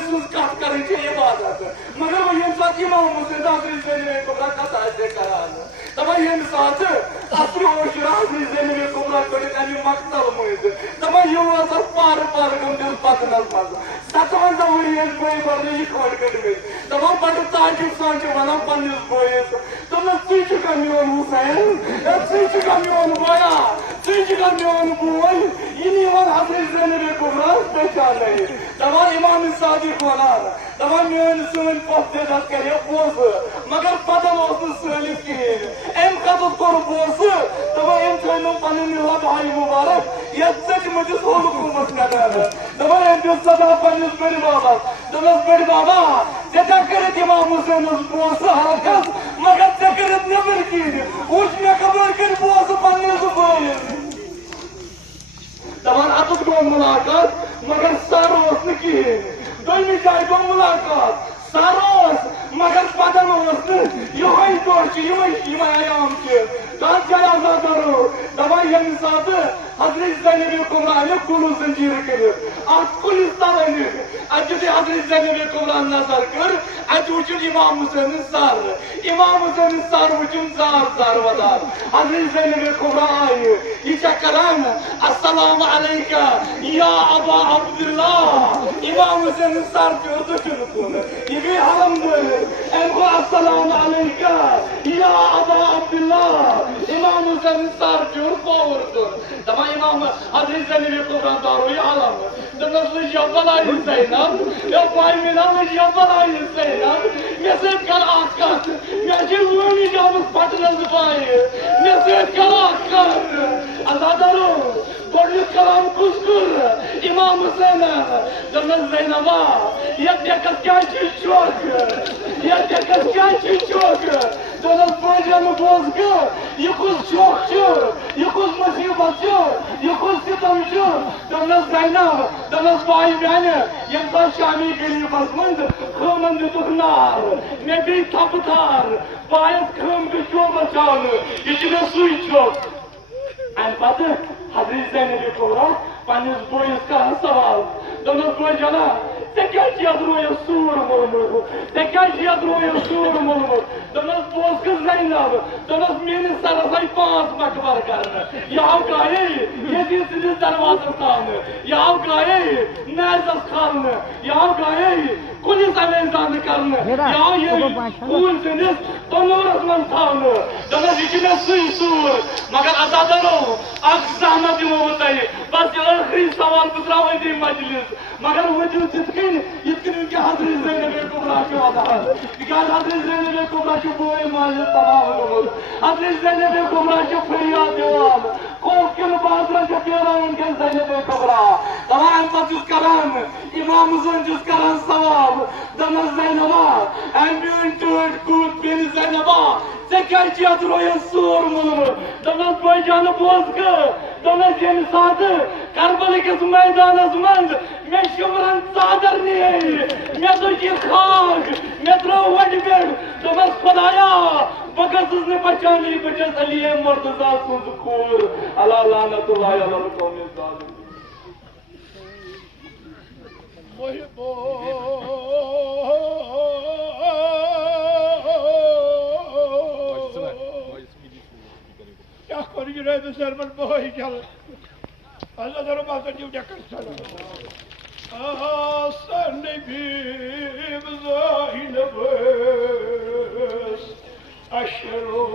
सुस कत कर इबादत मगर वो ये साथ इमाम हुसैन हजरत ज़ैनब कुबरा कत आसे करान तब ये साथ असर ओशर हजरत ज़ैनब कुबरा कर अमी मकतल मज तब ये वाज पार पार गमदिस पतनस मज 57 वरियन बय बरने ये खोट कटमे तब बड़ ताजुब सान वनान पन्निस बयस तब तुझा मोन हुसैन तुझा मोन बया तुझा मोन बोय ये हजरत ज़ैनब कुबरा पहचान तब इमाम सादिक वनान तब मोन सन पस कर बोस मगर पदम सलिम कहें अम कत कोर बोस तब अम थो पन लबहाई मुबारक ये चटमतिस हुकूमत नगर तब अम दिस सदा पन्निस बड़ बाबस दस बड़ बाबा कर इमाम हुसैन बोस हरकत मगर कर नबर कहें उच मे खबर कर बोस पन्निस बस दपान अतुत गो मुलाकात मगर सर कहें दोमी जाए गो मुलाकात सर मगर पदम ये दह आयाम कत जाए आजादारो दपा ये सात हजरत ज़ैनब कुबरा अन कुलू जंजीर कर कुलिस तल अत हजरत ज़ैनब कुबरा नजर कर अत वुचन इमाम हुसैन सर वुचन जार जार वदार हजरत ज़ैनब कुबरा आये यह करान अस्सलाम अलैका या अबा अब्दुल्लाह इमाम हुसैन सर दुचन कुन यह गई अलहमदुलिल्लाह अमको अस्सलाम अलैका या अबा अब्दुल्लाह इमाम हुसैन सर पौर कुन दपा इमाम हजरत ज़ैनब कुबरा दारो यह अलम दस बलाई ज़ैनब यो पाई मिला बलाई ज़ैनब मे सत कर कत मे लूनी जामस पटन पाए मे सत कर अजादारो गोडुक कलाम कुस कर इमाम हुसैन दस ज़ैनबा ये देखत क्या चौक ये देखत क्या चौक दस पजन बोज यह कुछ चौक यह कुछ मुसीबत यह कुछ सितम दस ज़ैनब दस पाई मैन ये शामी गरीबस मज खमन दुख नार मे गई थप थार पायस खम गो बचान यह मे सुई चौक अम पे हजरत ज़ैनब कुबरा पन्निस बोयस कर सवाल दस बोय जना क्या रोय सूर मोलमुत क्या रोय सूर मोलमुत दस बोस ज़ैनब दस मेस सरस आई 5 मकबर कर यह आव गाये ये सदिस दरवाज तान यह आव गाये नजस खान यह आव गाये कुलिस अमेजान कर कूल सदिस तनूरस मन थान दस यह सुई सूर मगर अजादारो जहमत दिमो तुम बस आखिरी सवाल बह मजलिस मगर वो ये हजरत ज़ैनब कुबरा वदान तिकाज हजरत ज़ैनब कुबरा बोय माजिद तबाह गोमुत हजरत ज़ैनब कुबरा फरियाद दिवान कोकिल बाजरन पेरान के ज़ैनब कुबरा दपा अम पे करान इमाम हुसैन करान सवाल दस ज़ैनबा अम मोन टूट कूद पेन ज़ैनबा क्या रोय सूर मोलमुत दस बोय जान बोज दस ये सात करबल किस मैदानस मज मे शुमरन चादर नी मे दुच खाक मे त्रो वट पे दस खुदाया बह गस बचानी बचस अली मुर्तजा सुज खूर अल्लाह लानतुल्लाह अलल कौम ज़ालिम क्या करी रहे तो सर पर बोई चल अल्लाह दरो बात जो डकर चला आसन भी ज़ाहिन बस अशरो